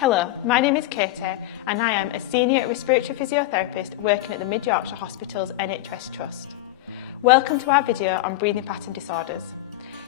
Hello, my name is Katie and I am a Senior Respiratory Physiotherapist working at the Mid Yorkshire Hospitals NHS Trust. Welcome to our video on breathing pattern disorders.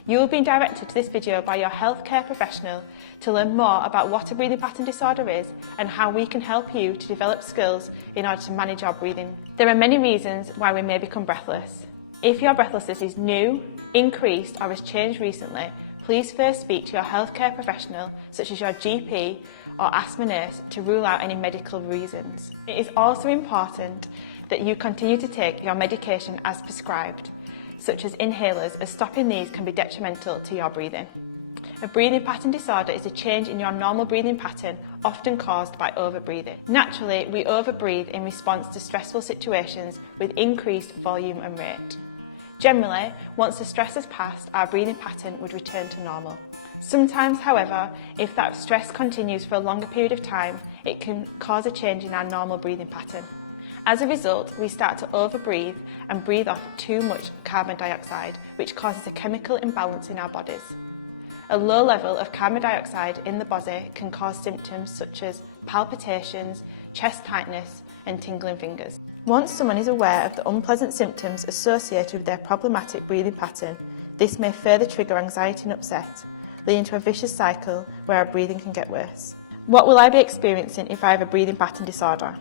You will be directed to this video by your healthcare professional to learn more about what a breathing pattern disorder is and how we can help you to develop skills in order to manage your breathing. There are many reasons why we may become breathless. If your breathlessness is new, increased or has changed recently, please first speak to your healthcare professional such as your GP or asthma nurse to rule out any medical reasons. It is also important that you continue to take your medication as prescribed, such as inhalers, as stopping these can be detrimental to your breathing. A breathing pattern disorder is a change in your normal breathing pattern, often caused by overbreathing. Naturally, we overbreathe in response to stressful situations with increased volume and rate. Generally, once the stress has passed, our breathing pattern would return to normal. Sometimes, however, if that stress continues for a longer period of time, it can cause a change in our normal breathing pattern. As a result, we start to overbreathe and breathe off too much carbon dioxide, which causes a chemical imbalance in our bodies. A low level of carbon dioxide in the body can cause symptoms such as palpitations, chest tightness, and tingling fingers. Once someone is aware of the unpleasant symptoms associated with their problematic breathing pattern, this may further trigger anxiety and upset, leading to a vicious cycle where our breathing can get worse. What will I be experiencing if I have a breathing pattern disorder?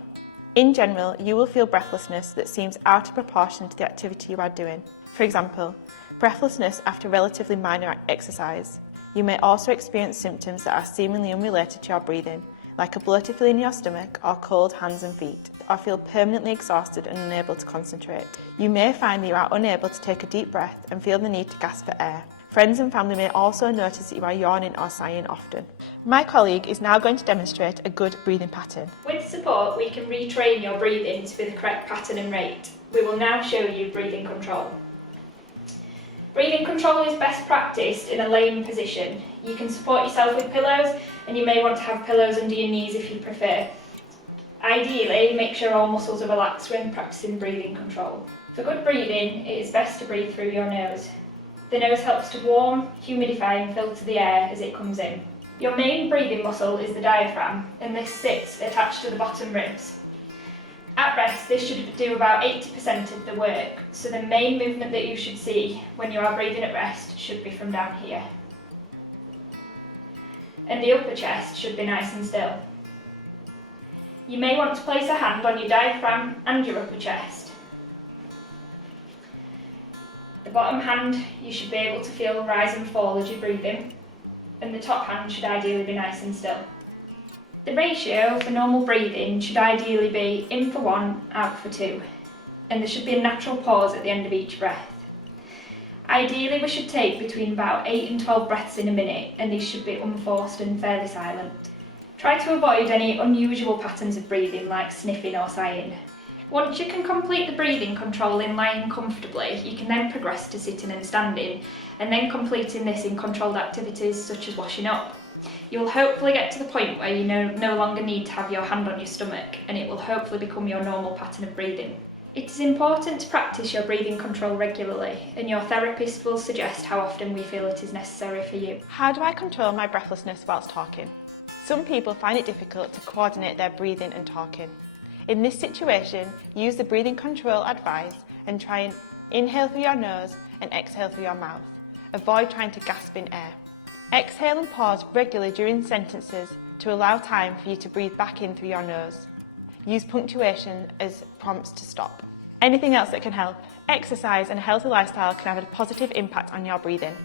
In general, you will feel breathlessness that seems out of proportion to the activity you are doing. For example, breathlessness after relatively minor exercise. You may also experience symptoms that are seemingly unrelated to your breathing, like a bloated feeling in your stomach or cold hands and feet, or feel permanently exhausted and unable to concentrate. You may find that you are unable to take a deep breath and feel the need to gasp for air. Friends and family may also notice that you are yawning or sighing often. My colleague is now going to demonstrate a good breathing pattern. With support, we can retrain your breathing to be the correct pattern and rate. We will now show you breathing control. Breathing control is best practiced in a laying position. You can support yourself with pillows, and you may want to have pillows under your knees if you prefer. Ideally, make sure all muscles are relaxed when practicing breathing control. For good breathing, it is best to breathe through your nose. The nose helps to warm, humidify and filter the air as it comes in. Your main breathing muscle is the diaphragm, and this sits attached to the bottom ribs. At rest, this should do about 80% of the work, so the main movement that you should see when you are breathing at rest should be from down here. And the upper chest should be nice and still. You may want to place a hand on your diaphragm and your upper chest. The bottom hand you should be able to feel rise and fall as you breathe in, and the top hand should ideally be nice and still. The ratio for normal breathing should ideally be in for 1, out for 2, and there should be a natural pause at the end of each breath. Ideally, we should take between about 8 and 12 breaths in a minute, and these should be unforced and fairly silent. Try to avoid any unusual patterns of breathing like sniffing or sighing. Once you can complete the breathing control in lying comfortably, you can then progress to sitting and standing, and then completing this in controlled activities such as washing up. You will hopefully get to the point where you no longer need to have your hand on your stomach, and it will hopefully become your normal pattern of breathing. It is important to practice your breathing control regularly, and your therapist will suggest how often we feel it is necessary for you. How do I control my breathlessness whilst talking? Some people find it difficult to coordinate their breathing and talking. In this situation, use the breathing control advice and try and inhale through your nose and exhale through your mouth. Avoid trying to gasp in air. Exhale and pause regularly during sentences to allow time for you to breathe back in through your nose. Use punctuation as prompts to stop. Anything else that can help? Exercise and a healthy lifestyle can have a positive impact on your breathing.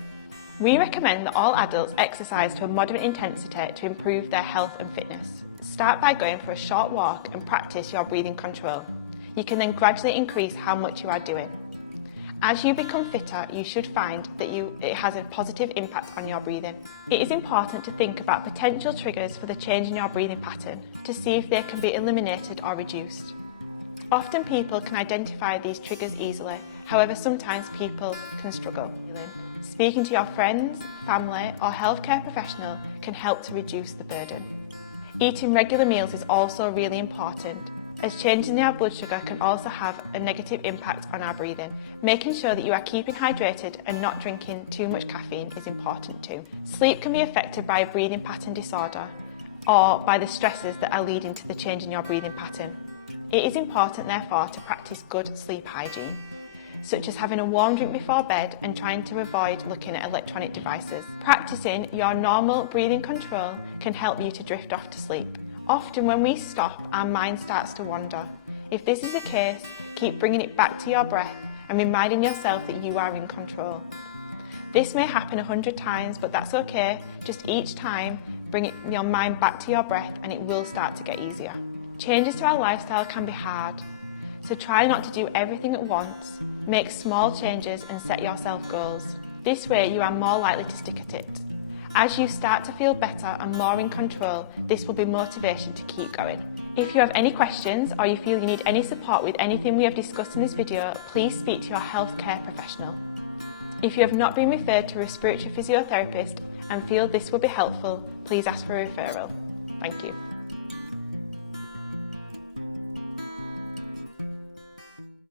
We recommend that all adults exercise to a moderate intensity to improve their health and fitness. Start by going for a short walk and practice your breathing control. You can then gradually increase how much you are doing. As you become fitter, you should find that it has a positive impact on your breathing. It is important to think about potential triggers for the change in your breathing pattern to see if they can be eliminated or reduced. Often people can identify these triggers easily, however sometimes people can struggle. Speaking to your friends, family or healthcare professional can help to reduce the burden. Eating regular meals is also really important, as changing our blood sugar can also have a negative impact on our breathing. Making sure that you are keeping hydrated and not drinking too much caffeine is important too. Sleep can be affected by a breathing pattern disorder. or by the stresses that are leading to the change in your breathing pattern. It is important, therefore, to practice good sleep hygiene, such as having a warm drink before bed and trying to avoid looking at electronic devices. Practicing your normal breathing control can help you to drift off to sleep. Often when we stop, our mind starts to wander. If this is the case, keep bringing it back to your breath and reminding yourself that you are in control. This may happen 100 times, but that's okay. Just each time, bring your mind back to your breath and it will start to get easier. Changes to our lifestyle can be hard, so try not to do everything at once. Make small changes and set yourself goals. This way you are more likely to stick at it. As you start to feel better and more in control, this will be motivation to keep going. If you have any questions or you feel you need any support with anything we have discussed in this video, please speak to your healthcare professional. If you have not been referred to a respiratory physiotherapist and feel this will be helpful, please ask for a referral. Thank you.